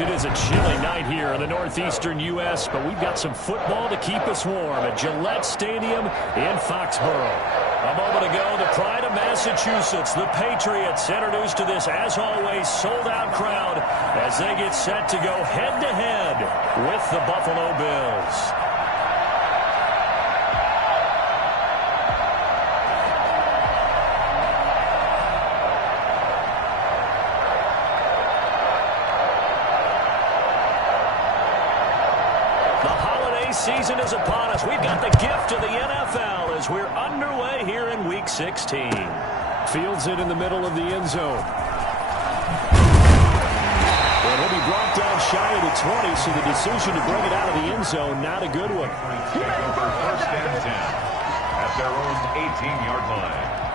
It is a chilly night here in the northeastern U.S., but we've got some football to keep us warm at Gillette Stadium in Foxborough. A moment ago, the pride of Massachusetts, the Patriots, introduced to this, as always, sold-out crowd as they get set to go head-to-head with the Buffalo Bills. Season is upon us. We've got the gift of the NFL as we're underway here in Week 16. Fields it in the middle of the end zone. And he'll be brought down shy of the 20, so the decision to bring it out of the end zone, not a good one. First and 10 at their own 18-yard line.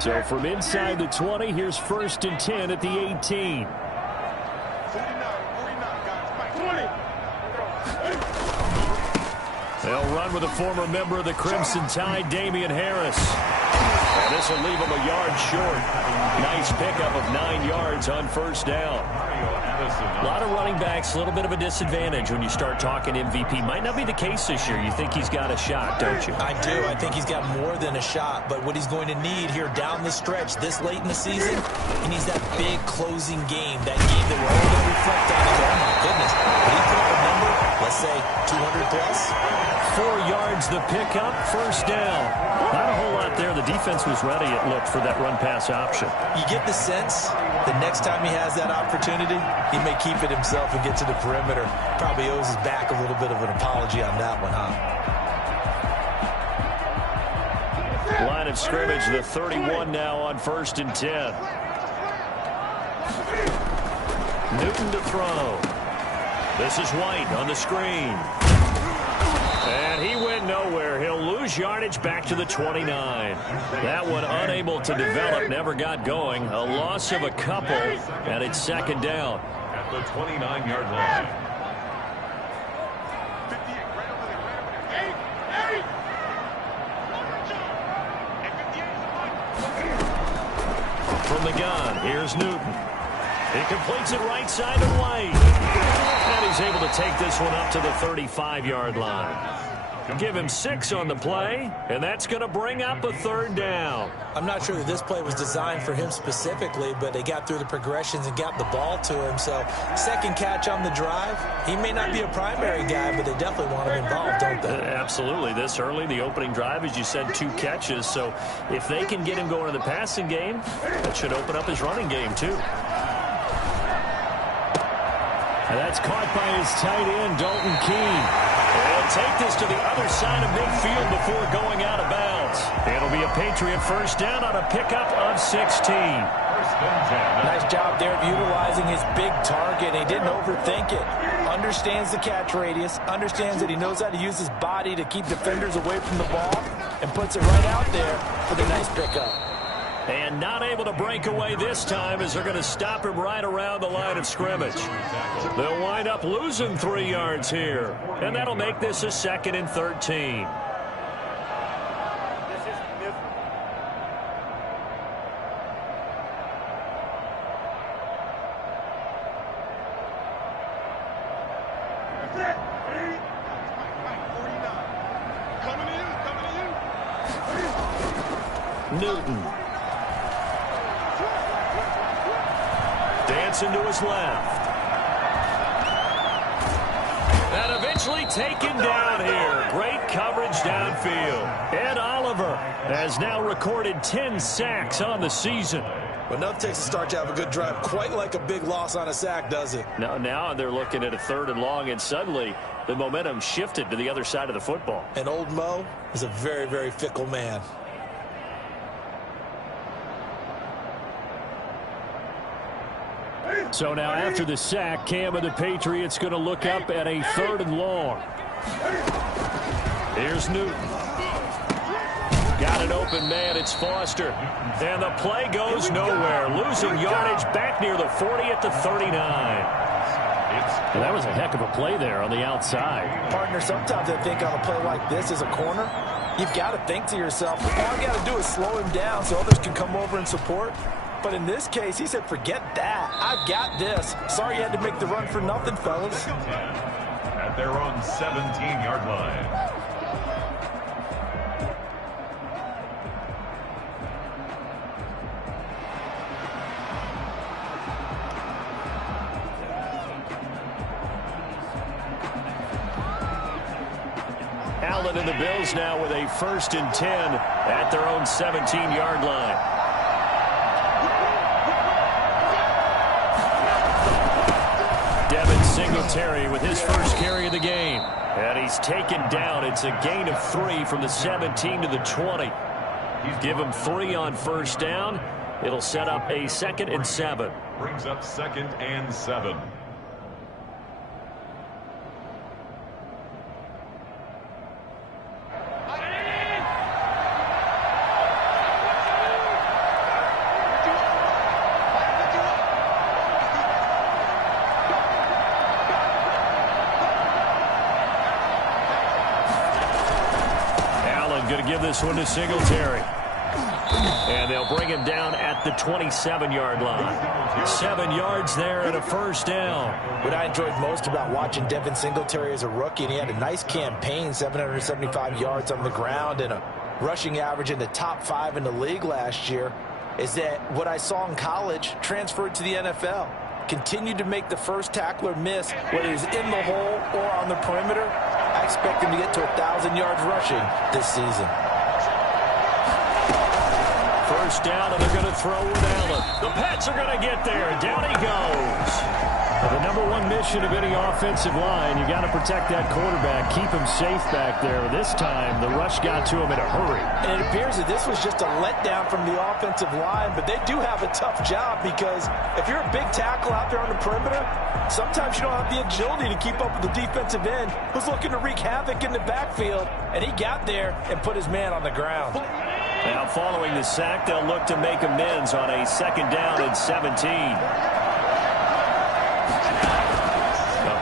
So from inside the 20, here's 1st and 10 at the 18. They'll run with a former member of the Crimson Tide, Damian Harris. And this will leave him a yard short. Nice pickup of 9 yards on 1st down. A lot of running backs, a little bit of a disadvantage when you start talking MVP. Might not be the case this year. You think he's got a shot, don't you? I do. I think he's got more than a shot. But what he's going to need here down the stretch this late in the season, he needs that big closing game. That game that we're all going to reflect on and go, oh, my goodness. But he put up a number, let's say 200 plus. 4 yards the pickup, 1st down. Not a whole lot there. The defense was ready, it looked, for that run-pass option. You get the sense the next time he has that opportunity, he may keep it himself and get to the perimeter. Probably owes his back a little bit of an apology on that one, huh? Line of scrimmage, the 31 now on 1st and 10. Newton to throw. This is White on the screen. And he went nowhere. He'll lose yardage back to the 29. That one unable to develop, never got going. A loss of a couple, and it's 2nd down. At the 29-yard line. From the gun, here's Newton. He completes it right side to White. And he's able to take this one up to the 35-yard line. Give him 6 on the play, and that's going to bring up a 3rd down. I'm not sure that this play was designed for him specifically, but they got through the progressions and got the ball to him. So 2nd catch on the drive. He may not be a primary guy, but they definitely want him involved, don't they? Absolutely. This early, the opening drive, as you said, 2 catches. So if they can get him going in the passing game, that should open up his running game, too. And that's caught by his tight end, Dalton Keene. They'll take this to the other side of midfield before going out of bounds. It'll be a Patriot 1st down on a pickup of 16. Nice job there of utilizing his big target. He didn't overthink it. Understands the catch radius. Understands that he knows how to use his body to keep defenders away from the ball. And puts it right out there for the nice pickup. And not able to break away this time as they're going to stop him right around the line of scrimmage. They'll wind up losing 3 yards here. And that'll make this a 2nd and 13. Newton. Dancing to his left. And eventually taken down here. Great coverage downfield. Ed Oliver has now recorded 10 sacks on the season. But enough takes a start to have a good drive. Quite like a big loss on a sack, does it? Now they're looking at a 3rd and long, and suddenly the momentum shifted to the other side of the football. And old Mo is a very, very fickle man. So now after the sack, Cam of the Patriots going to look up at a 3rd and long. Here's Newton. Got an open man. It's Foster. And the play goes nowhere. Losing yardage back near the 40 at the 39. And that was a heck of a play there on the outside. Partner, sometimes I think on a play like this as a corner, you've got to think to yourself, all I got to do is slow him down so others can come over and support. But in this case, he said, forget that. I've got this. Sorry you had to make the run for nothing, fellas. At their own 17-yard line. Allen and the Bills now with a 1st and 10 at their own 17-yard line. Devin Singletary with his first carry of the game. And he's taken down. It's a gain of 3 from the 17 to the 20. Give him 3 on 1st down. It'll set up a 2nd and 7. Brings up 2nd and 7. Going to give this one to Singletary. And they'll bring him down at the 27-yard line. 7 yards there and a 1st down. What I enjoyed most about watching Devin Singletary as a rookie, and he had a nice campaign, 775 yards on the ground and a rushing average in the top 5 in the league last year, is that what I saw in college transferred to the NFL. Continued to make the first tackler miss, whether he's in the hole or on the perimeter. I expect him to get to 1,000 yards rushing this season. 1st down, and they're going to throw with Allen. The Pats are going to get there. Down he goes. The number 1 mission of any offensive line, you got to protect that quarterback, keep him safe back there. This time, the rush got to him in a hurry. And it appears that this was just a letdown from the offensive line, but they do have a tough job because if you're a big tackle out there on the perimeter, sometimes you don't have the agility to keep up with the defensive end who's looking to wreak havoc in the backfield, and he got there and put his man on the ground. Now, following the sack, they'll look to make amends on a 2nd down and 17.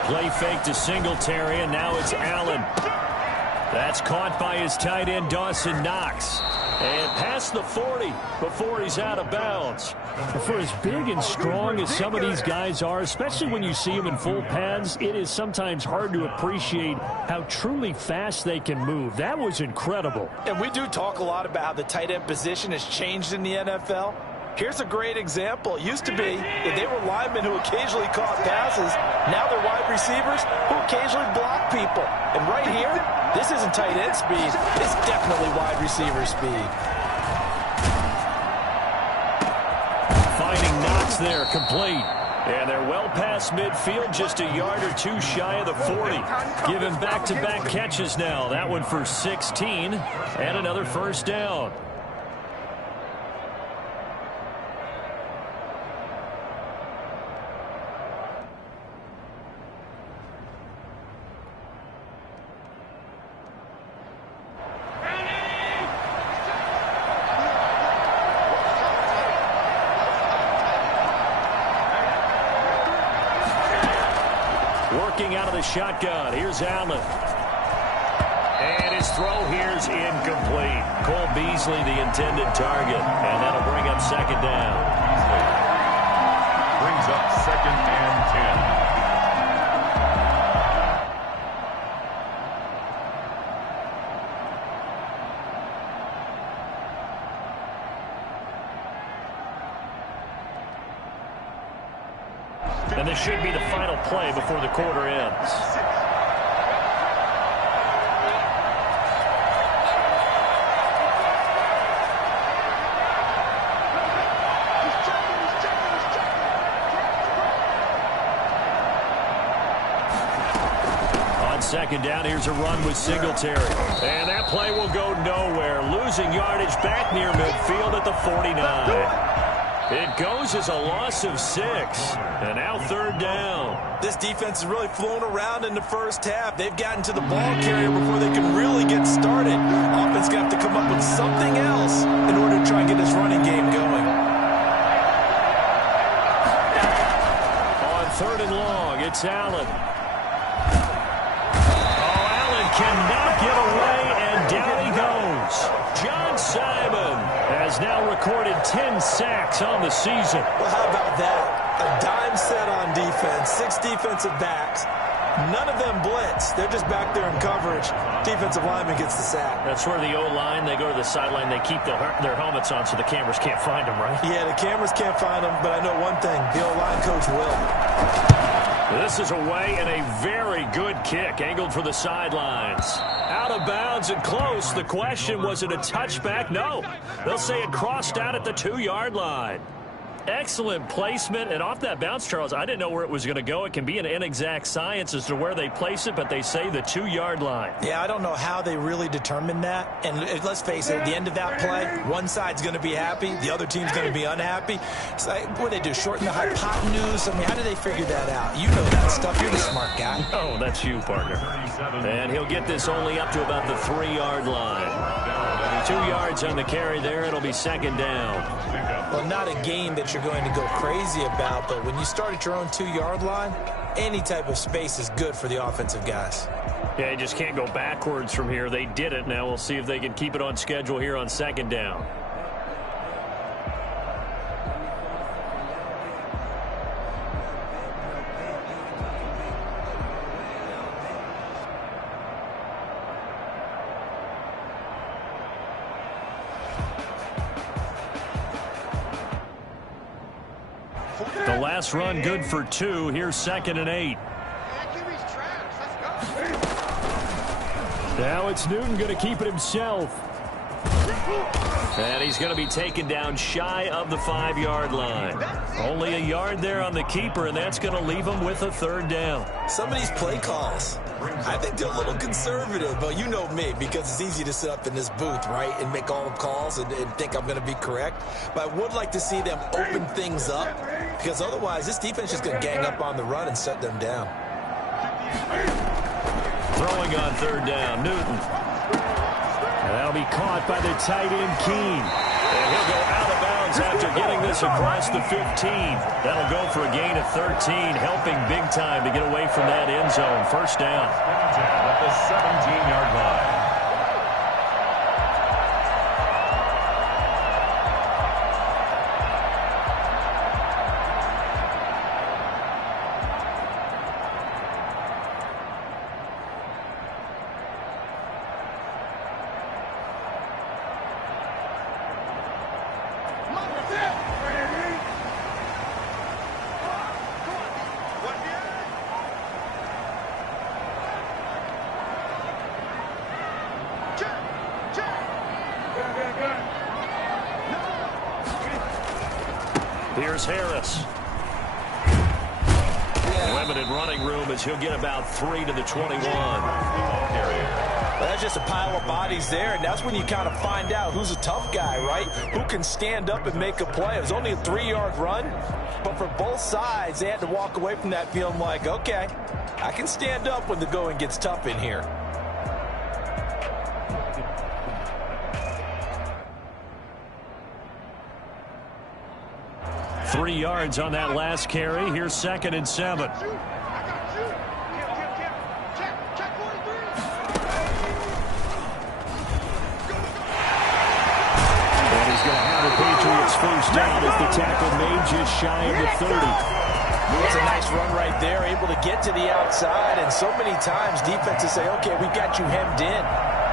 Play fake to Singletary, and now it's Allen. That's caught by his tight end, Dawson Knox. And past the 40 before he's out of bounds. For as big and strong as some of these guys are, especially when you see them in full pads, it is sometimes hard to appreciate how truly fast they can move. That was incredible. And we do talk a lot about how the tight end position has changed in the NFL. Here's a great example. It used to be that they were linemen who occasionally caught passes. Now they're wide receivers who occasionally block people. And right here, this isn't tight end speed. It's definitely wide receiver speed. Finding Knox there, complete. And they're well past midfield, just a yard or 2 shy of the 40. Giving back-to-back catches now. That one for 16 and another 1st down. Working out of the shotgun. Here's Allen. And his throw here's incomplete. Cole Beasley, the intended target. And that'll bring up 2nd down. Brings up 2nd and 10. And this should be the final play before the quarter ends. On 2nd down, here's a run with Singletary. And that play will go nowhere. Losing yardage back near midfield at the 49. It goes as a loss of 6. And now 3rd down. This defense is really flown around in the first half. They've gotten to the ball carrier before they can really get started. Offense got to come up with something else in order to try and get this running game going. On 3rd and long. It's Allen. Oh, Allen cannot get away, and down he goes. John Simon has now recorded 10 sacks on the season. Well, how about that? A dime set on defense, 6 defensive backs. None of them blitz. They're just back there in coverage. Defensive lineman gets the sack. That's where the O-line, they go to the sideline, they keep their helmets on so the cameras can't find them, right? Yeah, the cameras can't find them, but I know one thing. The O-line coach will. This is away and a very good kick, angled for the sidelines. Out of bounds and close. The question, was it a touchback? No. They'll say it crossed out at the 2-yard line. Excellent placement, and off that bounce, Charles, I didn't know where it was going to go. It can be an inexact science as to where they place it, but they say the 2-yard line. Yeah, I don't know how they really determined that. And let's face it, at the end of that play, one side's going to be happy, the other team's going to be unhappy. It's like, what do they do, shorten the hypotenuse? I mean, how do they figure that out? You know that stuff. You're the smart guy. Oh, that's you, partner. And he'll get this only up to about the 3-yard line. 2 yards on the carry there. It'll be 2nd down. Well, not a game that you're going to go crazy about, but when you start at your own 2-yard line, any type of space is good for the offensive guys. Yeah, you just can't go backwards from here. They did it. Now we'll see if they can keep it on schedule here on 2nd down. The last run good for 2. Here's 2nd and 8. Now it's Newton going to keep it himself. And he's going to be taken down shy of the 5-yard line. Only a yard there on the keeper, and that's going to leave him with a 3rd down. Some of these play calls, I think they're a little conservative, but you know me, because it's easy to sit up in this booth, right, and make all the calls and think I'm going to be correct. But I would like to see them open things up, because otherwise this defense is just going to gang up on the run and shut them down. Throwing on 3rd down, Newton. And that'll be caught by the tight end, Keene. And he'll go out of bounds after getting this across the 15. That'll go for a gain of 13, helping big time to get away from that end zone. 1st down. At the 17-yard line. Here's Harris. Limited running room as he'll get about 3 to the 21. Well, that's just a pile of bodies there, and that's when you kind of find out who's a tough guy, right? Who can stand up and make a play. It was only a 3-yard run, but for both sides, they had to walk away from that feeling like, okay, I can stand up when the going gets tough in here. Three yards on that last carry. Here's 2nd and 7. And he's going to have the Patriots 1st down as the tackle made just shy of the 30. It's a nice run right there, able to get to the outside, and so many times defenses say, okay, we got you hemmed in.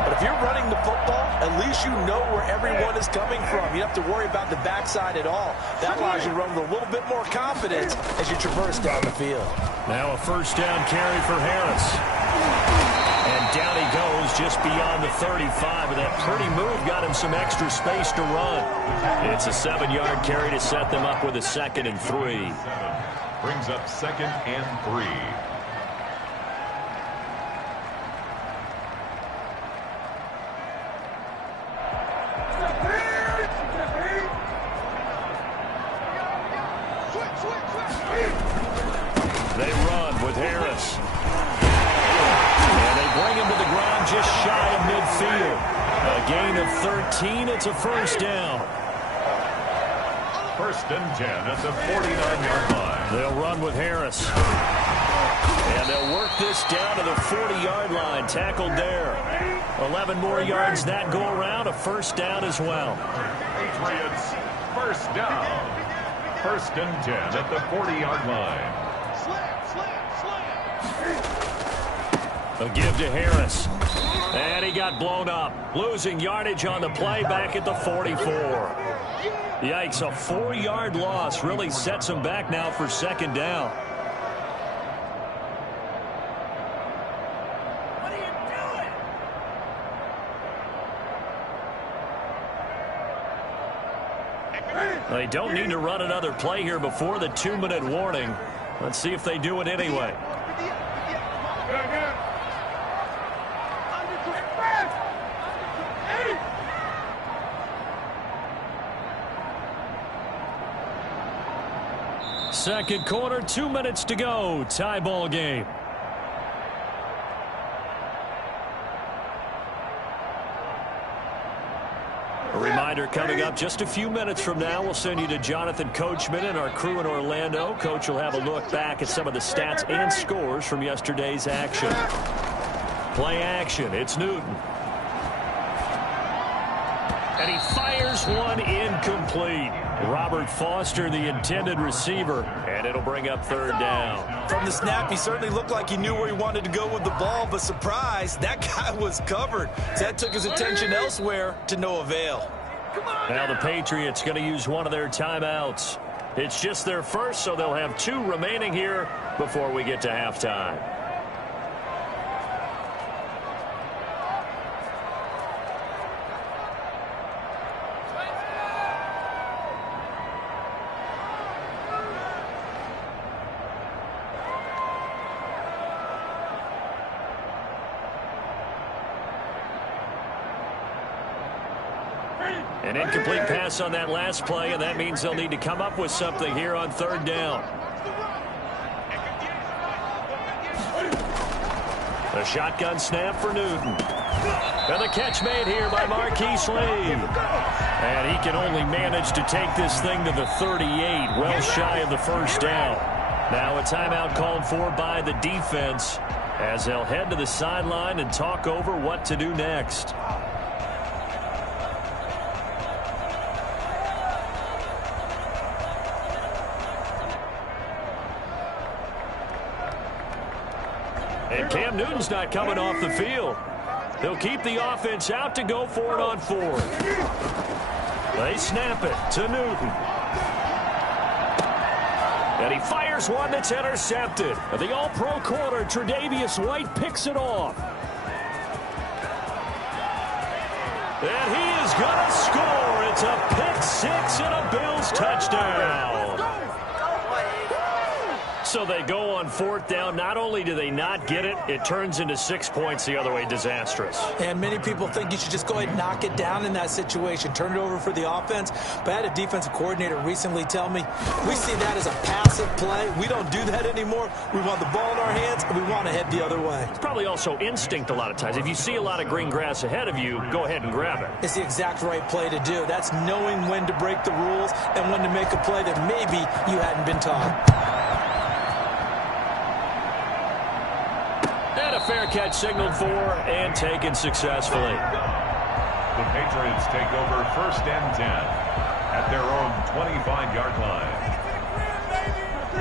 But if you're running the football, at least you know where everyone is coming from. You don't have to worry about the backside at all. That allows you to run with a little bit more confidence as you traverse down the field. Now a 1st down carry for Harris. And down he goes just beyond the 35. And that pretty move got him some extra space to run. It's a 7-yard carry to set them up with a 2nd and 3. Brings up 2nd and 3. They run with Harris. And they bring him to the ground just shy of midfield. A gain of 13. It's a 1st down. First and 10 at the 49-yard line. They'll run with Harris. And they'll work this down to the 40-yard line. Tackled there. 11 more yards that go around. A first down as well. Patriots, first down. First and 10 at the 40-yard line. A give to Harris. And he got blown up. Losing yardage on the play back at the 44. Yikes, a 4-yard loss really sets him back now for second down. They don't need to run another play here before the 2-minute warning. Let's see if they do it anyway. Second quarter, 2 minutes to go. Tie ball game. A reminder coming up just a few minutes from now. We'll send you to Jonathan Coachman and our crew in Orlando. Coach will have a look back at some of the stats and scores from yesterday's action. Play action. It's Newton. And he fires one incomplete. Robert Foster, the intended receiver, and it'll bring up third down. From the snap, he certainly looked like he knew where he wanted to go with the ball, but surprise, that guy was covered. So that took his attention elsewhere to no avail. Now the Patriots going to use one of their timeouts. It's just their first, so they'll have 2 remaining here before we get to halftime. An incomplete pass on that last play, and that means they'll need to come up with something here on third down. A shotgun snap for Newton. And the catch made here by Marquise Lee. And he can only manage to take this thing to the 38, well shy of the first down. Now a timeout called for by the defense as they'll head to the sideline and talk over what to do next. And Cam Newton's not coming off the field. They'll keep the offense out to go for it on 4. They snap it to Newton. And he fires one that's intercepted. The all-pro corner, Tre'Davious White, picks it off. And he is going to score. It's a pick-6 and a Bills touchdown. So they go on fourth down. Not only do they not get it, it turns into 6 points the other way. Disastrous. And many people think you should just go ahead and knock it down in that situation. Turn it over for the offense. But I had a defensive coordinator recently tell me, we see that as a passive play. We don't do that anymore. We want the ball in our hands, and we want to head the other way. It's probably also instinct a lot of times. If you see a lot of green grass ahead of you, go ahead and grab it. It's the exact right play to do. That's knowing when to break the rules and when to make a play that maybe you hadn't been taught. Fair catch signaled for and taken successfully. The Patriots take over first and 10 at their own 25-yard line.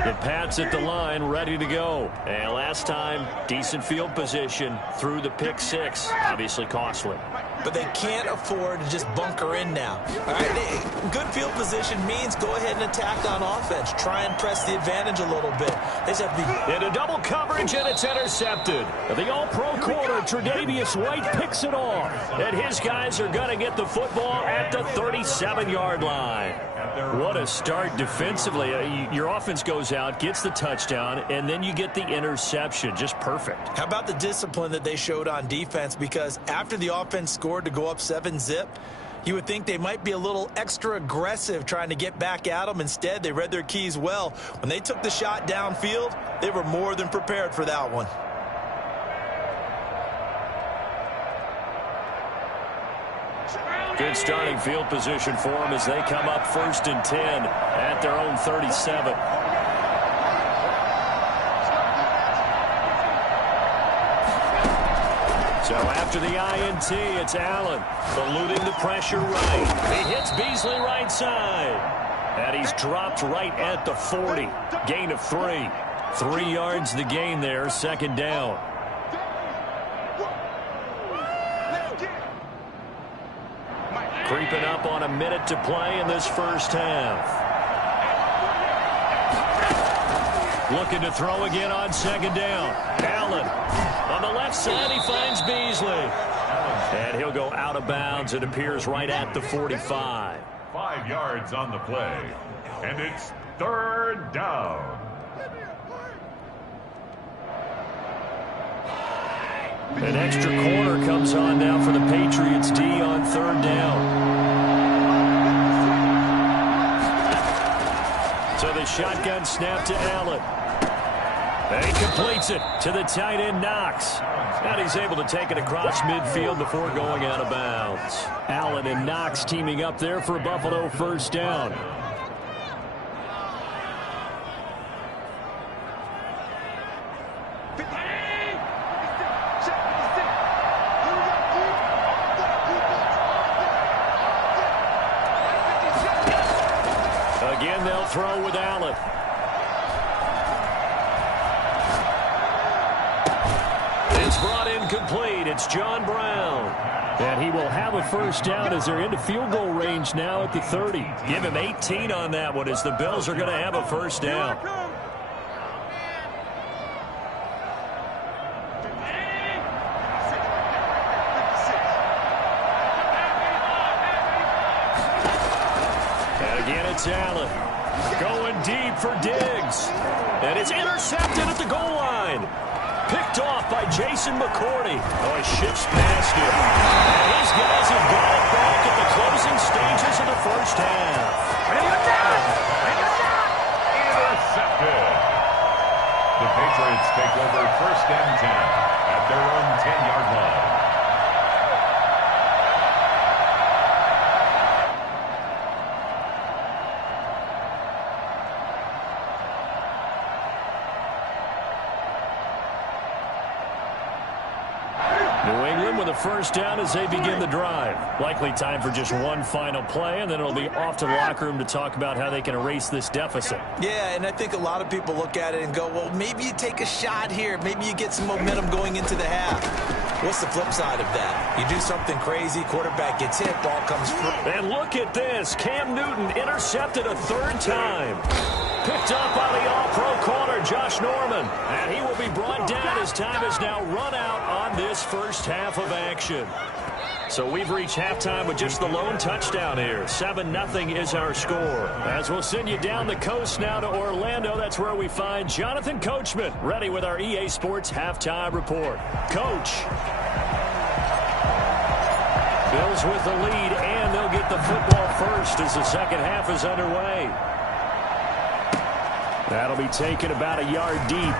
The Pats at the line, ready to go. And last time, decent field position through the pick-6. Obviously costly. But they can't afford to just bunker in now. All right, good field position means go ahead and attack on offense. Try and press the advantage a little bit. They just have to be into double coverage, and it's intercepted. The all-pro corner, Tre'Davious White, picks it off. And his guys are going to get the football at the 37-yard line. What a start defensively. Your offense goes out, gets the touchdown, and then you get the interception. Just perfect. How about the discipline that they showed on defense? Because after the offense scored to go up 7-zip, you would think they might be a little extra aggressive trying to get back at them. Instead, they read their keys well. When they took the shot downfield, they were more than prepared for that one. Good starting field position for them as they come up 1st and 10 at their own 37. So after the INT, it's Allen eluding the pressure right. He hits Beasley right side. And he's dropped right at the 40. Gain of 3. 3 yards the gain there, 2nd down. Creeping up on a minute to play in this first half. Looking to throw again on 2nd down. Allen on the left side, he finds Beasley. And he'll go out of bounds. It appears right at the 45. 5 yards on the play. And it's 3rd down. An extra corner comes on now for the Patriots D on 3rd down. So the shotgun snap to Allen. And he completes it to the tight end, Knox. And he's able to take it across midfield before going out of bounds. Allen and Knox teaming up there for a Buffalo 1st down. Again, they'll throw with Allen. It's brought in complete. It's John Brown. And he will have a 1st down as they're into field goal range now at the 30. Give him 18 on that one as the Bills are going to have a 1st down. And again, it's Allen. Going deep for Diggs. And it's intercepted at the goal line. Picked off by Jason McCourty. Oh, he shifts past him. And these guys have got it back at the closing stages of the first half. Intercepted. The Patriots take over 1st and 10 at their own 10-yard line. New England with a 1st down as they begin the drive. Likely time for just one final play, and then it'll be off to the locker room to talk about how they can erase this deficit. Yeah, and I think a lot of people look at it and go, well, maybe you take a shot here. Maybe you get some momentum going into the half. What's the flip side of that? You do something crazy, quarterback gets hit, ball comes through. And look at this. Cam Newton intercepted a 3rd time. Picked up by the all-pro corner, Josh Norman. And he will be brought down as time has now run out on this first half of action. So we've reached halftime with just the lone touchdown here. 7-0 is our score. As we'll send you down the coast now to Orlando, that's where we find Jonathan Coachman, ready with our EA Sports halftime report. Coach. Bills with the lead, and they'll get the football first as the second half is underway. That'll be taken about a yard deep.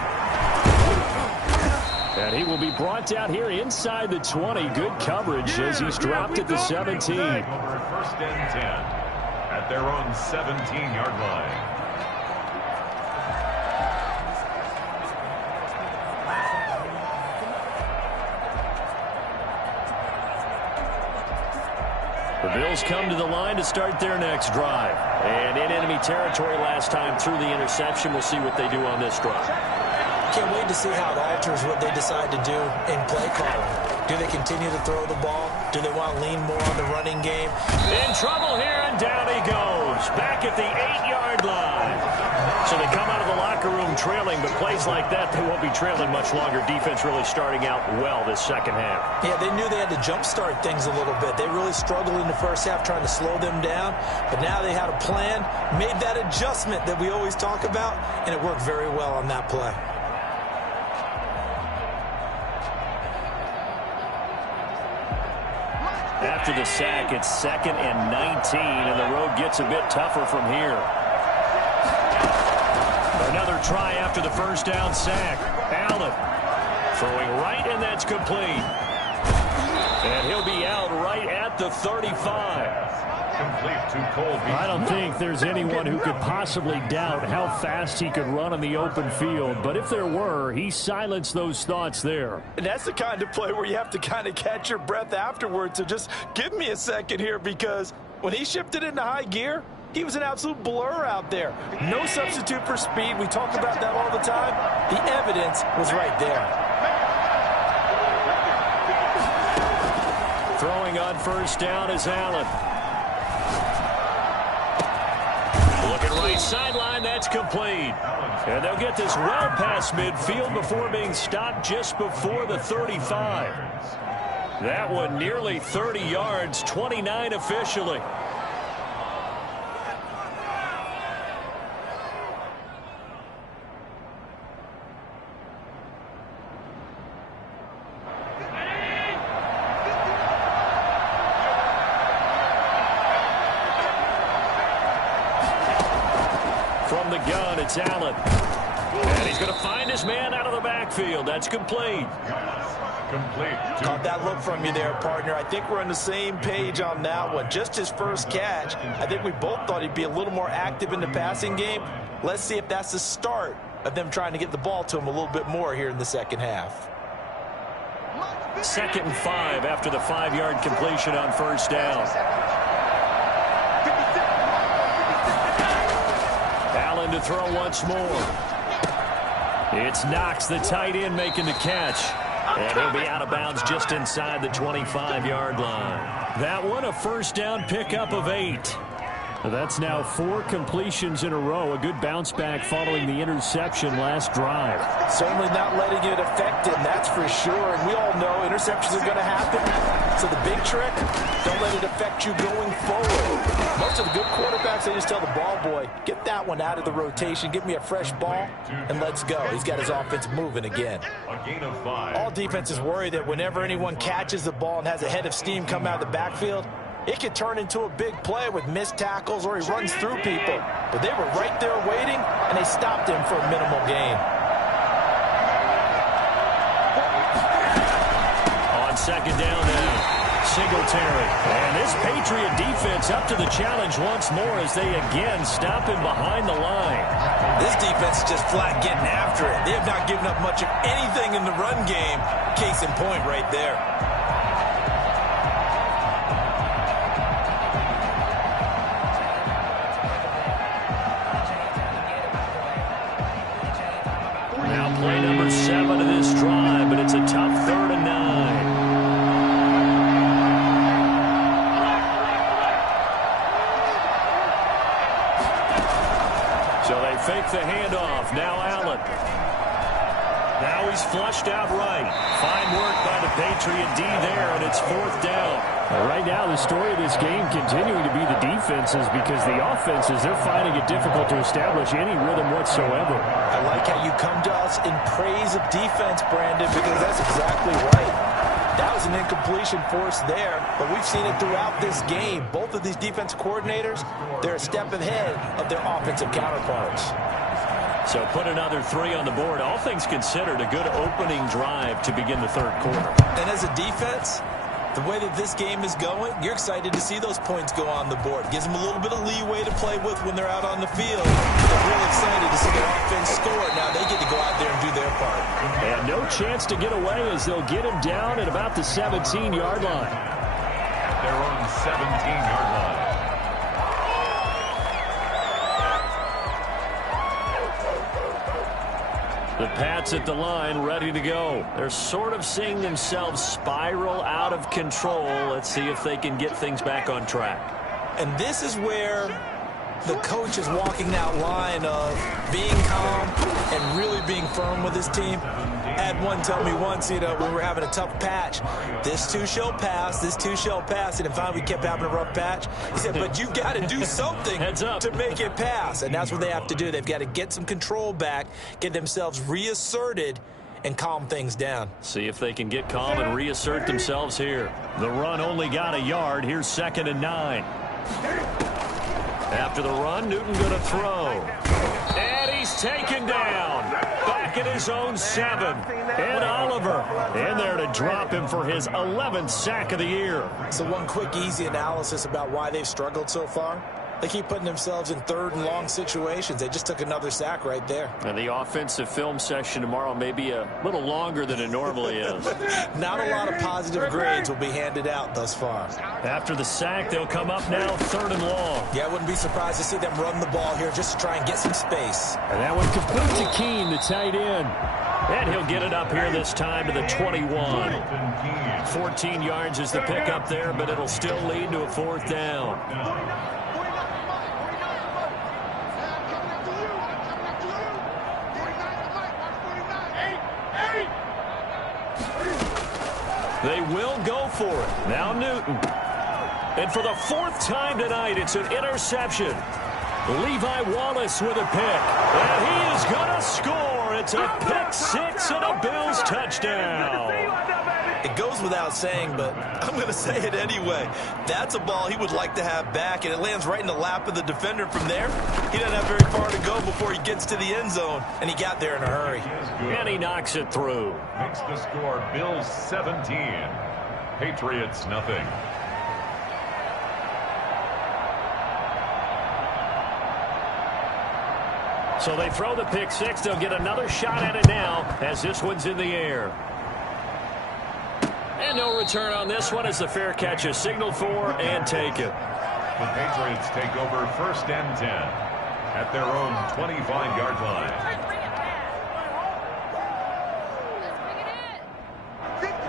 And he will be brought down here inside the 20. Good coverage as he's dropped at the 17. Over 1st and 10 at their own 17-yard line. The Bills come to the line to start their next drive. And in enemy territory last time through the interception. We'll see what they do on this drive. Can't wait to see how it alters what they decide to do in play calling. Do they continue to throw the ball? Do they want to lean more on the running game? In trouble here, and down he goes. Back at the 8-yard line. So they come out of the locker room trailing, but plays like that, they won't be trailing much longer. Defense really starting out well this second half. Yeah, they knew they had to jumpstart things a little bit. They really struggled in the first half trying to slow them down, but now they had a plan, made that adjustment that we always talk about, and it worked very well on that play. After the sack, it's 2nd and 19, and the road gets a bit tougher from here. Another try after the first down sack. Allen throwing right, and that's complete. And he'll be out right at the 35. Complete to Colby. I don't think there's anyone who could possibly doubt how fast he could run on the open field. But if there were, he silenced those thoughts there. And that's the kind of play where you have to kind of catch your breath afterwards. So just give me a second here, because when he shifted into high gear, he was an absolute blur out there. No substitute for speed. We talk about that all the time. The evidence was right there. Throwing on first down is Allen. Looking right sideline, that's complete. And they'll get this well past midfield before being stopped just before the 35. That one nearly 30 yards, 29 officially. From the gun, it's Allen. And he's going to find his man out of the backfield. That's complete. Caught that look from you there, partner. I think we're on the same page on that one. Just his first catch. I think we both thought he'd be a little more active in the passing game. Let's see if that's the start of them trying to get the ball to him a little bit more here in the second half. 2nd and 5 after the 5-yard completion on first down. Allen to throw once more. It's Knox, the tight end, making the catch. And he'll be out of bounds just inside the 25-yard line. That one, a first down pickup of 8. That's now 4 completions in a row. A good bounce back following the interception last drive. Certainly not letting it affect him, that's for sure. And we all know interceptions are going to happen. So the big trick, don't let it affect you going forward. Most of the good quarterbacks, they just tell the ball boy, get that one out of the rotation, give me a fresh ball, and let's go. He's got his offense moving again. A gain of 5. All defenses worry that whenever anyone catches the ball and has a head of steam come out of the backfield, it could turn into a big play with missed tackles or he runs through people. But they were right there waiting, and they stopped him for a minimal gain. On second down now, Singletary. And this Patriot defense up to the challenge once more as they again stop him behind the line. This defense is just flat getting after it. They have not given up much of anything in the run game. Case in point right there. Now play number 7 of this drive, but it's a tough 3rd and 9. So they fake the handoff. Now Allen. Now he's flushed out right. Fine work by the Patriot D there, and it's 4th down. Right now, the story of this game continuing to be the defenses, because the offenses, they're finding it difficult to establish any rhythm whatsoever. I like how you come to us in praise of defense, Brandon, because that's exactly right. That was an incompletion force there, but we've seen it throughout this game. Both of these defense coordinators, they're a step ahead of their offensive counterparts. So put another 3 on the board. All things considered, a good opening drive to begin the 3rd quarter. And as a defense, the way that this game is going, you're excited to see those points go on the board. Gives them a little bit of leeway to play with when they're out on the field. They're really excited to see their offense score. Now they get to go out there and do their part. And no chance to get away as they'll get him down at about the 17-yard line. At their own 17-yard line. The Pats at the line, ready to go. They're sort of seeing themselves spiral out of control. Let's see if they can get things back on track. And this is where the coach is walking that line of being calm and really being firm with his team. I had one tell me once, when we were having a tough patch, this too shall pass, this too shall pass. And finally we kept having a rough patch. He said, but you've got to do something to make it pass. And that's what they have to do. They've got to get some control back, get themselves reasserted, and calm things down. See if they can get calm and reassert themselves here. The run only got a yard. Here's 2nd and 9. After the run, Newton going to throw. And he's taken down by back at his own 7. And Oliver in there to drop him for his 11th sack of the year. So one quick, easy analysis about why they've struggled so far. They keep putting themselves in third and long situations. They just took another sack right there. And the offensive film session tomorrow may be a little longer than it normally is. Not a lot of positive grades will be handed out thus far. After the sack, they'll come up now 3rd and long. Yeah, I wouldn't be surprised to see them run the ball here just to try and get some space. And that one complete to Keene, the tight end. And he'll get it up here this time to the 21. 14 yards is the pickup there, but it'll still lead to a 4th down. They will go for it. Now Newton. And for the 4th time tonight, it's an interception. Levi Wallace with a pick. And he is going to score. It's a pick 6 and a Bills touchdown. It goes without saying, but I'm going to say it anyway. That's a ball he would like to have back, and it lands right in the lap of the defender from there. He doesn't have very far to go before he gets to the end zone, and he got there in a hurry. And he knocks it through. Makes the score Bills 17, Patriots nothing. So they throw the pick 6. They'll get another shot at it now as this one's in the air. And no return on this one as the fair catch is signaled for and taken. The Patriots take over 1st and 10 at their own 25-yard line.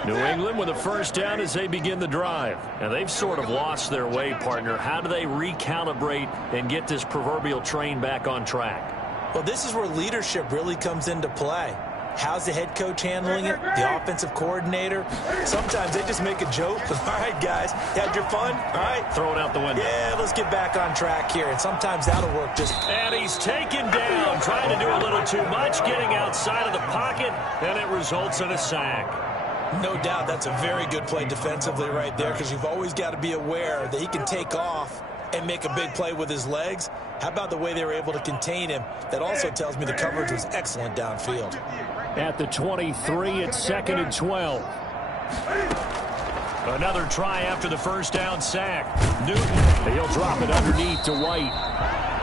New England with a 1st down as they begin the drive. And they've sort of lost their way, partner. How do they recalibrate and get this proverbial train back on track? Well, this is where leadership really comes into play. How's the head coach handling it? The offensive coordinator? Sometimes they just make a joke. All right, guys, you had your fun? All right. Throw it out the window. Yeah, let's get back on track here. And sometimes that'll work just... And he's taken down, trying to do a little too much, getting outside of the pocket, and it results in a sack. No doubt that's a very good play defensively right there, because you've always got to be aware that he can take off and make a big play with his legs. How about the way they were able to contain him? That also tells me the coverage was excellent downfield. At the 23, it's 2nd and 12. Another try after the 1st down sack. Newton, he'll drop it underneath to White.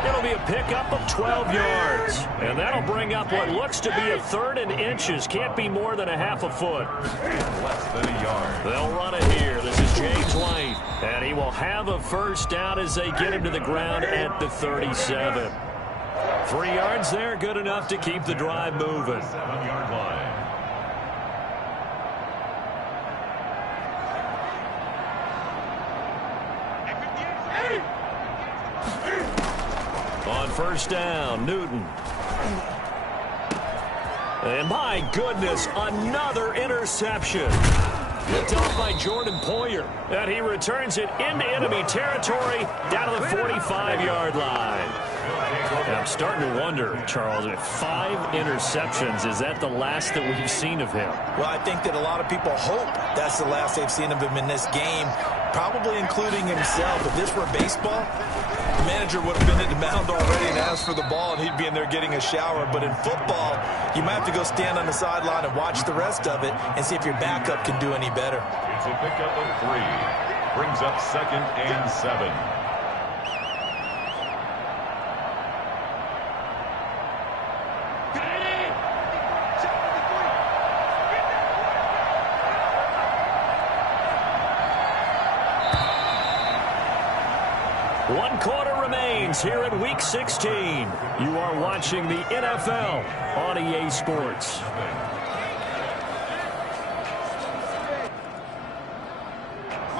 It'll be a pickup of 12 yards. And that'll bring up what looks to be a 3rd and inches. Can't be more than a half a foot. Less than a yard. They'll run it here. This is James White. And he will have a 1st down as they get him to the ground at the 37. 3 yards there, good enough to keep the drive moving. 7-yard line. On 1st down, Newton. And my goodness, another interception. Picked off by Jordan Poyer. And he returns it into enemy territory down to the 45-yard line. And I'm starting to wonder, Charles, if 5 interceptions, is that the last that we've seen of him? Well, I think that a lot of people hope that's the last they've seen of him in this game, probably including himself. If this were baseball, the manager would have been at the mound already and asked for the ball, and he'd be in there getting a shower. But in football, you might have to go stand on the sideline and watch the rest of it and see if your backup can do any better. It's a pickup of 3. Brings up 2nd and 7. One quarter remains here in Week 16. You are watching the NFL on EA Sports.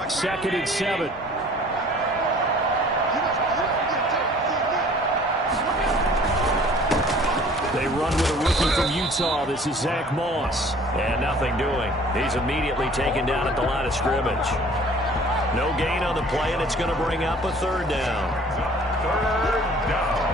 Second and 7. They run with a rookie from Utah. This is Zach Moss. And nothing doing. He's immediately taken down at the line of scrimmage. No gain on the play, and it's going to bring up a 3rd down. 3rd down.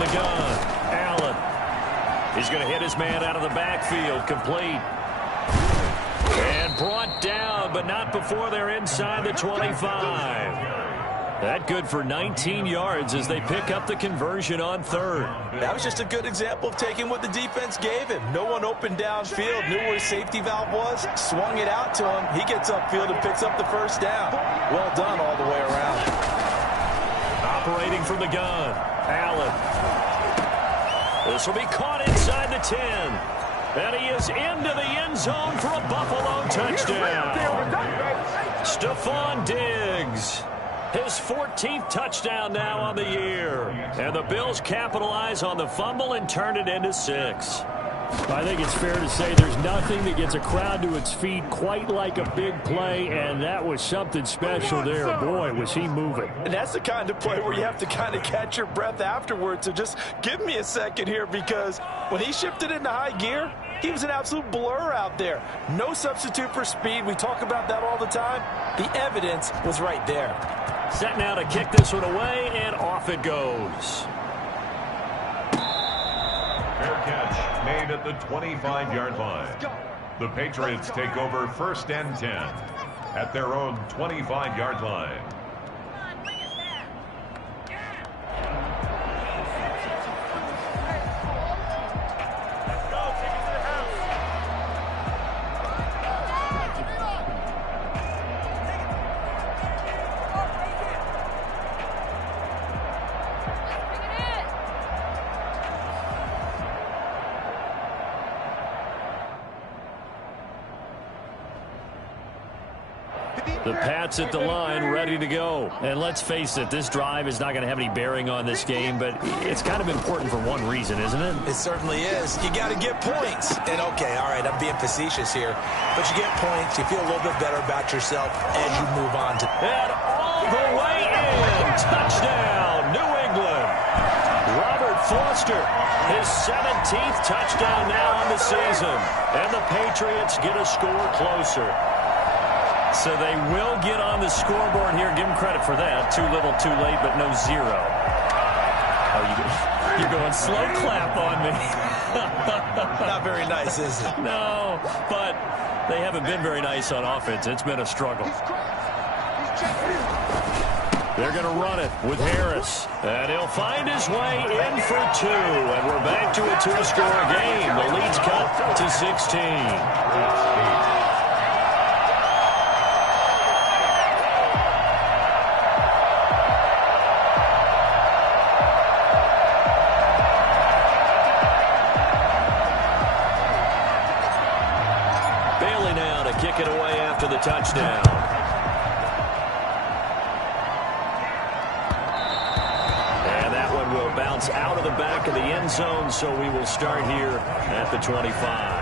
the gun. Allen. He's going to hit his man out of the backfield. Complete. And brought down, but not before they're inside the 25. That good for 19 yards as they pick up the conversion on third. That was just a good example of taking what the defense gave him. No one open downfield, knew where his safety valve was, swung it out to him. He gets upfield and picks up the first down. Well done all the way around. Operating from the gun, Allen. This will be caught inside the 10. And he is into the end zone for a Buffalo touchdown. Stephon Diggs. His 14th touchdown now on the year. And the Bills capitalize on the fumble and turn it into 6. I think it's fair to say there's nothing that gets a crowd to its feet quite like a big play, and that was something special there. Boy, was he moving. And that's the kind of play where you have to kind of catch your breath afterwards. So just give me a second here, because when he shifted into high gear, he was an absolute blur out there. No substitute for speed. We talk about that all the time. The evidence was right there. Set now to kick this one away, and off it goes. Fair catch made at the 25-yard line. The Patriots take over 1st and 10 at their own 25-yard line. The Pats at the line, ready to go. And let's face it, this drive is not going to have any bearing on this game, but it's kind of important for one reason, isn't it? It certainly is. You got to get points. And, okay, all right, I'm being facetious here. But you get points, you feel a little bit better about yourself as you move on. And all the way in. Touchdown, New England. Robert Foster, his 17th touchdown now on the season. And the Patriots get a score closer. So they will get on the scoreboard here. Give them credit for that. Too little, too late, but no 0. Oh, you're going slow clap on me. Not very nice, is it? No, but they haven't been very nice on offense. It's been a struggle. They're going to run it with Harris. And he'll find his way in for 2. And we're back to a 2-score game. The lead's cut to 16. Kick it away after the touchdown. And that one will bounce out of the back of the end zone, so we will start here at the 25.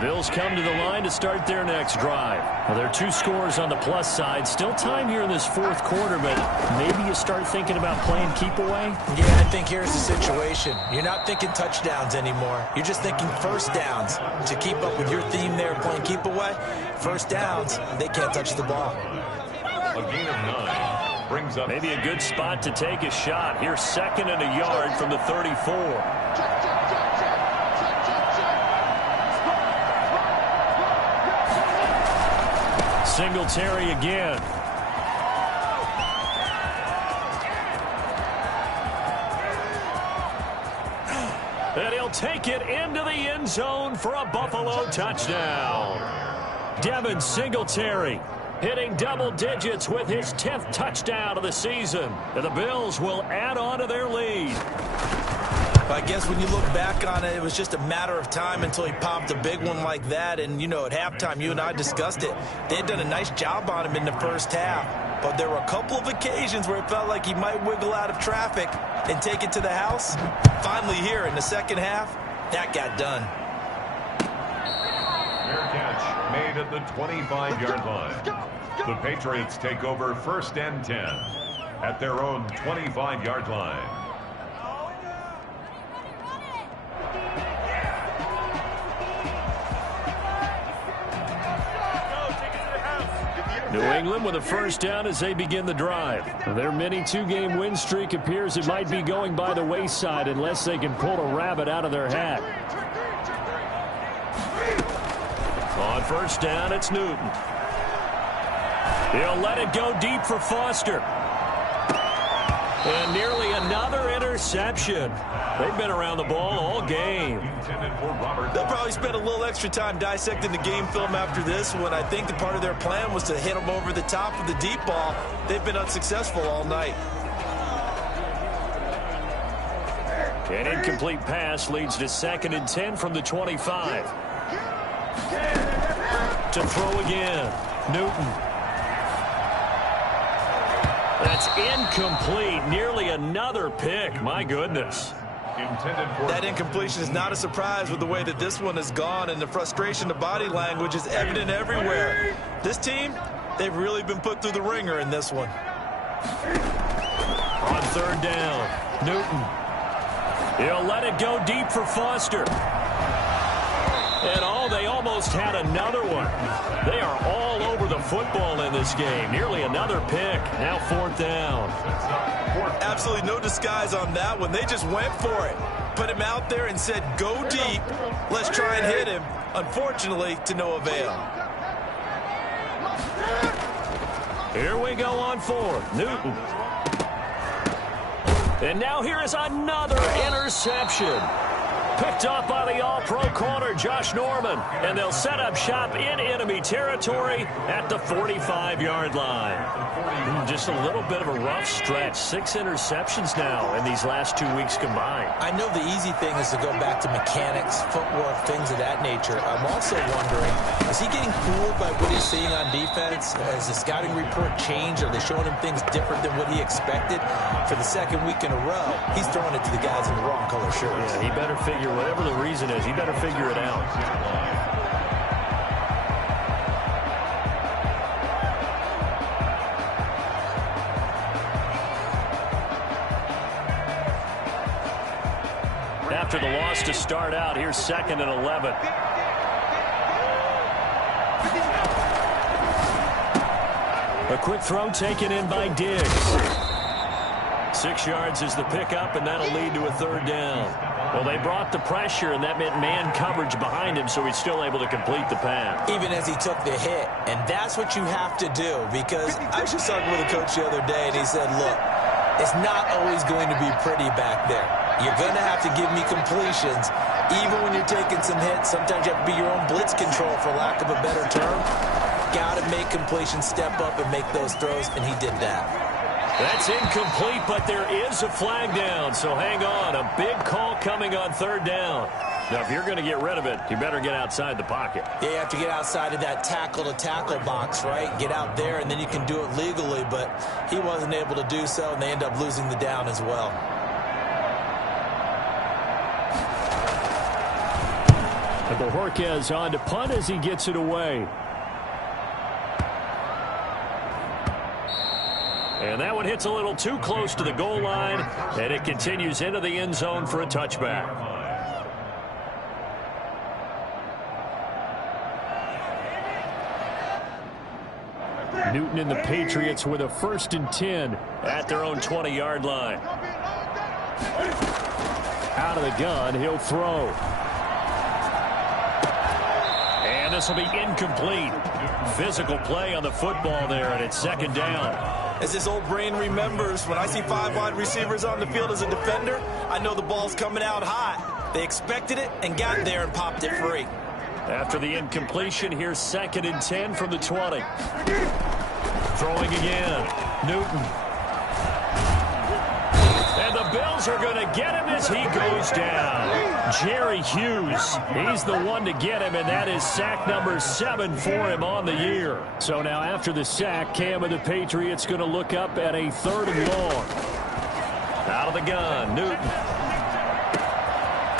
Bills come to the line to start their next drive. Well, there are 2 scores on the plus side. Still time here in this 4th quarter, but maybe you start thinking about playing keep away? Yeah, I think here's the situation. You're not thinking touchdowns anymore. You're just thinking first downs. To keep up with your theme there, playing keep away, first downs, they can't touch the ball. A gain of 9 brings up. Maybe a good spot to take a shot. Here's 2nd and a yard from the 34. Singletary again. And he'll take it into the end zone for a Buffalo touchdown. Devin Singletary hitting double digits with his 10th touchdown of the season. And the Bills will add on to their lead. I guess when you look back on it, it was just a matter of time until he popped a big one like that. And, you know, at halftime, you and I discussed it. They had done a nice job on him in the first half. But there were a couple of occasions where it felt like he might wiggle out of traffic and take it to the house. Finally here in the second half, that got done. Fair catch made at the 25-yard line. The Patriots take over 1st and 10 at their own 25-yard line. New England with a first down as they begin the drive. Their mini two-game win streak appears it might be going by the wayside unless they can pull a rabbit out of their hat. On first down, it's Newton. He'll let it go deep for Foster. And nearly another interception. They've been around the ball all game. They'll probably spend a little extra time dissecting the game film after this one. I think the part of their plan was to hit them over the top of the deep ball. They've been unsuccessful all night. An incomplete pass leads to 2nd and 10 from the 25. To throw again. Newton. That's incomplete. Nearly another pick. My goodness. That incompletion is not a surprise with the way that this one has gone, and the frustration, the body language is evident everywhere. This team, they've really been put through the ringer in this one. On third down, Newton. He'll let it go deep for Foster. And they almost had another one. They are all over the football in this game. Nearly another pick. Now 4th down. Absolutely no disguise on that one. They just went for it. Put him out there and said, go deep. Let's try and hit him. Unfortunately, to no avail. Here we go on 4th. Newton. And now here is another interception. Picked off by the all-pro corner, Josh Norman. And they'll set up shop in enemy territory at the 45-yard line. Just a little bit of a rough stretch. 6 interceptions now in these last 2 weeks combined. I know the easy thing is to go back to mechanics, footwork, things of that nature. I'm also wondering, is he getting fooled by what he's seeing on defense? Has the scouting report changed? Are they showing him things different than what he expected? For the 2nd week in a row, he's throwing it to the guys in the wrong color shirts. Yeah, he better figure, whatever the reason is, he better figure it out. After the loss to start out, here's 2nd and 11. A quick throw taken in by Diggs. 6 yards is the pickup, and that'll lead to a 3rd down. Well, they brought the pressure, and that meant man coverage behind him, so he's still able to complete the pass. Even as he took the hit, and that's what you have to do, because I was just talking with a coach the other day, and he said, look, it's not always going to be pretty back there. You're going to have to give me completions. Even when you're taking some hits, sometimes you have to be your own blitz control, for lack of a better term. Got to make completions, step up, and make those throws, and he did that. That's incomplete, but there is a flag down, so hang on. A big call coming on 3rd down. Now, if you're going to get rid of it, you better get outside the pocket. Yeah, you have to get outside of that tackle-to-tackle box, right? Get out there, and then you can do it legally, but he wasn't able to do so, and they end up losing the down as well. And Bojorquez on to punt as he gets it away. And that one hits a little too close to the goal line, and it continues into the end zone for a touchback. Newton and the Patriots with a 1st and 10 at their own 20-yard line. Out of the gun, he'll throw. And this will be incomplete. Physical play on the football there, and it's 2nd down. As this old brain remembers, when I see 5 wide receivers on the field as a defender, I know the ball's coming out hot. They expected it and got there and popped it free. After the incompletion, here's 2nd and 10 from the 20. Throwing again. Newton. And the Bills are going to get him as he goes down. Jerry Hughes, he's the one to get him, and that is sack number 7 for him on the year. So now after the sack, Cam of the Patriots going to look up at a 3rd and long. Out of the gun, Newton.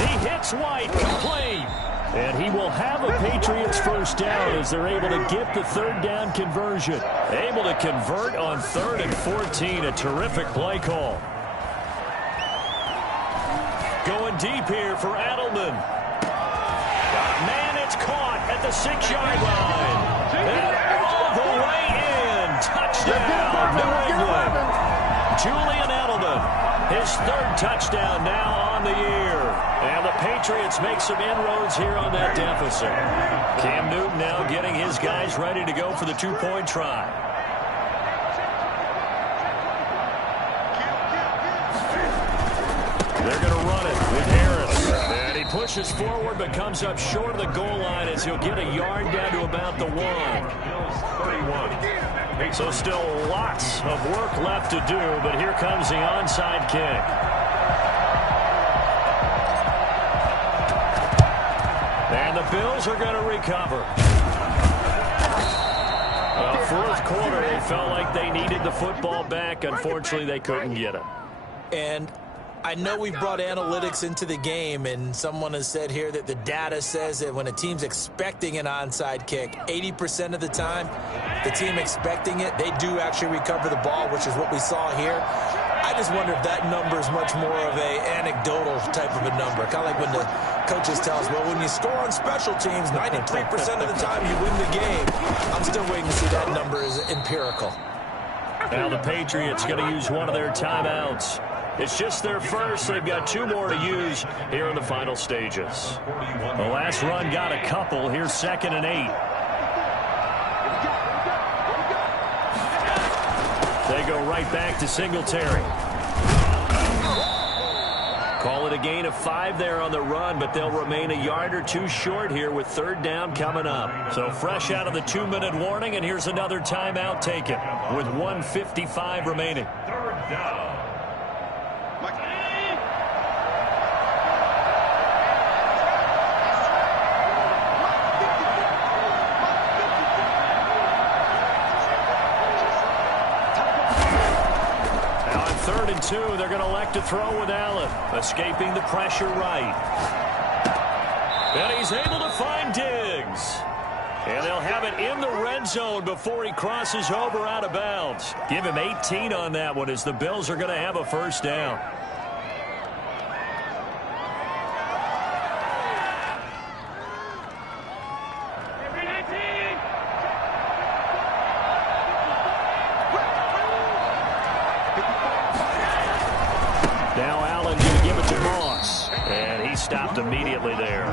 He hits White, complete. And he will have a Patriots first down as they're able to get the 3rd down conversion. Able to convert on 3rd and 14. A terrific play call. Going deep here for Edelman. Man, it's caught at the 6-yard line. And all the way in. touchdown, New England. Julian Edelman, his third touchdown now on the year. And the Patriots make some inroads here on that deficit. Cam Newton now getting his guys ready to go for the two-point try. They're going to run it with Harris. And he pushes forward but comes up short of the goal line as he'll get a yard down to about the 1. So still lots of work left to do, but here comes the onside kick. And the Bills are going to recover. Well, fourth quarter, they felt like they needed the football back. Unfortunately, they couldn't get it. And I know we brought analytics into the game, and someone has said here that the data says that when a team's expecting an onside kick, 80% of the time, the team expecting it, they do actually recover the ball, which is what we saw here. I just wonder if that number is much more of a anecdotal type of a number. Kind of like when the coaches tell us, well, when you score on special teams, 93% of the time you win the game. I'm still waiting to see that number is empirical. Now the Patriots going to use one of their timeouts. It's just their first. They've got 2 more to use here in the final stages. The last run got a couple. Here's 2nd and 8. They go right back to Singletary. Call it a gain of 5 there on the run, but they'll remain a yard or 2 short here with 3rd down coming up. So fresh out of the 2-minute warning, and here's another timeout taken with 1:55 remaining. 3rd down. Now on 3rd and 2, they're going to elect to throw with Allen, escaping the pressure right. And he's able to find Diggs. And they'll have it in the red zone before he crosses over out of bounds. Give him 18 on that one as the Bills are going to have a 1st down. Now Allen going to give it to Moss. And he stopped immediately there.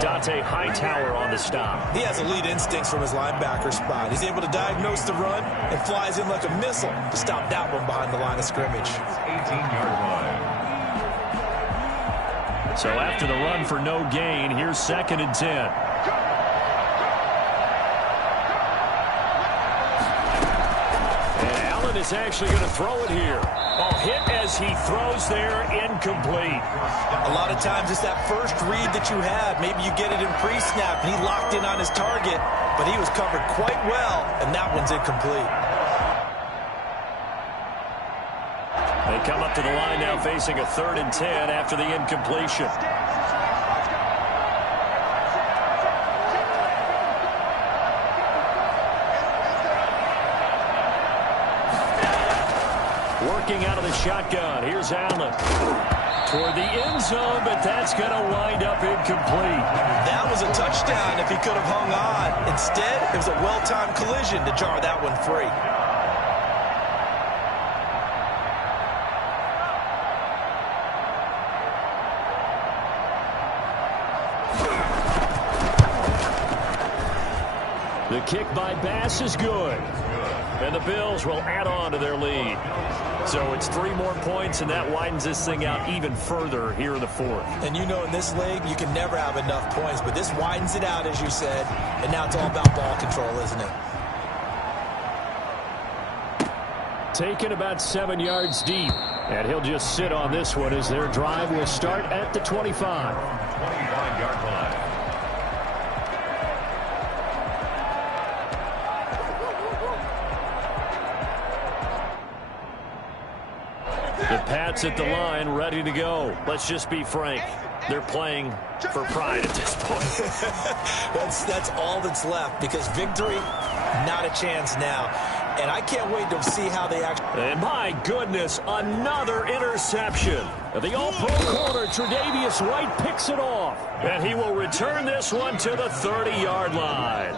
Dante Hightower on the stop. He has elite instincts from his linebacker spot. He's able to diagnose the run and flies in like a missile to stop that one behind the line of scrimmage. 18-yard line. So after the run for no gain, here's 2nd and 10. And Allen is actually going to throw it here. Oh, hit as he throws there, incomplete. A lot of times it's that first read that you have. Maybe you get it in pre-snap, and he locked in on his target, but he was covered quite well, and that one's incomplete. They come up to the line now facing a 3rd and 10 after the incompletion. Working out of the shotgun. Here's Allen. Toward the end zone, but that's going to wind up incomplete. That was a touchdown if he could have hung on. Instead, it was a well-timed collision to jar that one free. The kick by Bass is good. And the Bills will add on to their lead. So it's 3 more points, and that widens this thing out even further here in the 4th. And you know in this league, you can never have enough points, but this widens it out, as you said, and now it's all about ball control, isn't it? Taken about 7 yards deep, and he'll just sit on this one as their drive will start at the 25. 25-yard line. The Pats at the line, ready to go. Let's just be frank. They're playing for pride at this point. That's all that's left, because victory, not a chance now. And I can't wait to see how they actually... And my goodness, another interception. The all-pro corner, Tre'Davious White, picks it off. And he will return this one to the 30-yard line.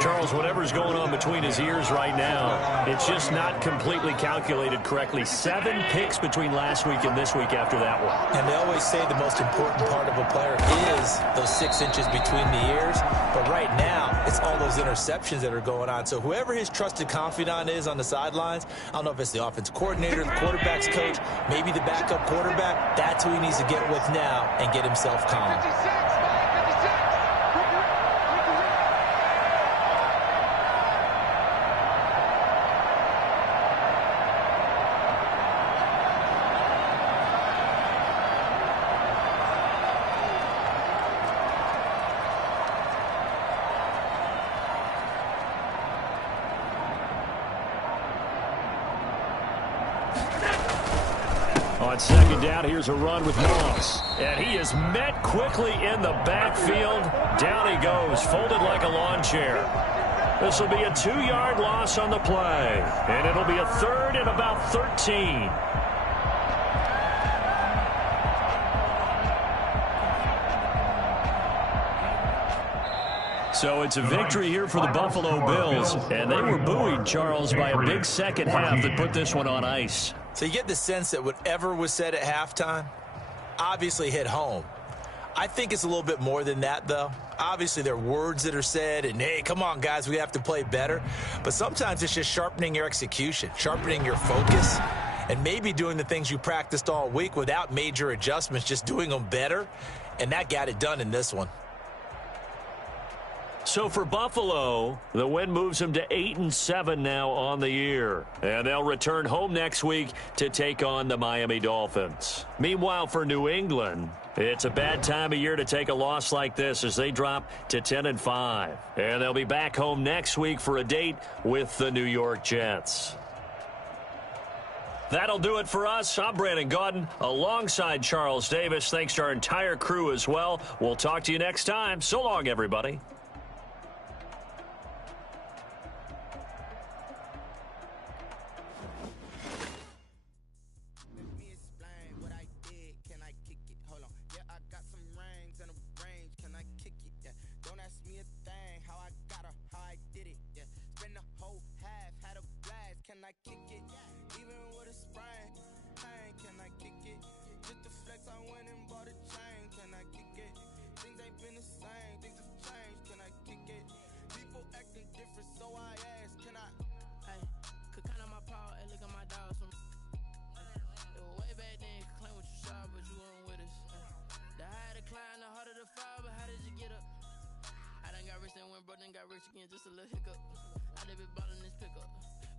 Charles, whatever's going on between his ears right now, it's just not completely calculated correctly. 7 picks between last week and this week after that one. And they always say the most important part of a player is those 6 inches between the ears. But right now, it's all those interceptions that are going on. So whoever his trusted confidant is on the sidelines, I don't know if it's the offense coordinator, the quarterback's coach, maybe the backup quarterback, that's who he needs to get with now and get himself calm. On second down, here's a run with Moss. And he is met quickly in the backfield. Down he goes, folded like a lawn chair. This will be a 2-yard loss on the play. And it'll be a 3rd and about 13. So it's a victory here for the Buffalo Bills. And they were buoyed, Charles, by a big second half that put this one on ice. So you get the sense that whatever was said at halftime obviously hit home. I think it's a little bit more than that, though. Obviously, there are words that are said, and, hey, come on, guys, we have to play better. But sometimes it's just sharpening your execution, sharpening your focus, and maybe doing the things you practiced all week without major adjustments, just doing them better. And that got it done in this one. So for Buffalo, the win moves them to 8-7 now on the year. And they'll return home next week to take on the Miami Dolphins. Meanwhile, for New England, it's a bad time of year to take a loss like this as they drop to 10-5. And they'll be back home next week for a date with the New York Jets. That'll do it for us. I'm Brandon Gaudin alongside Charles Davis. Thanks to our entire crew as well. We'll talk to you next time. So long, everybody. Got rich again, just a little hiccup. I live it ballin' this pickup.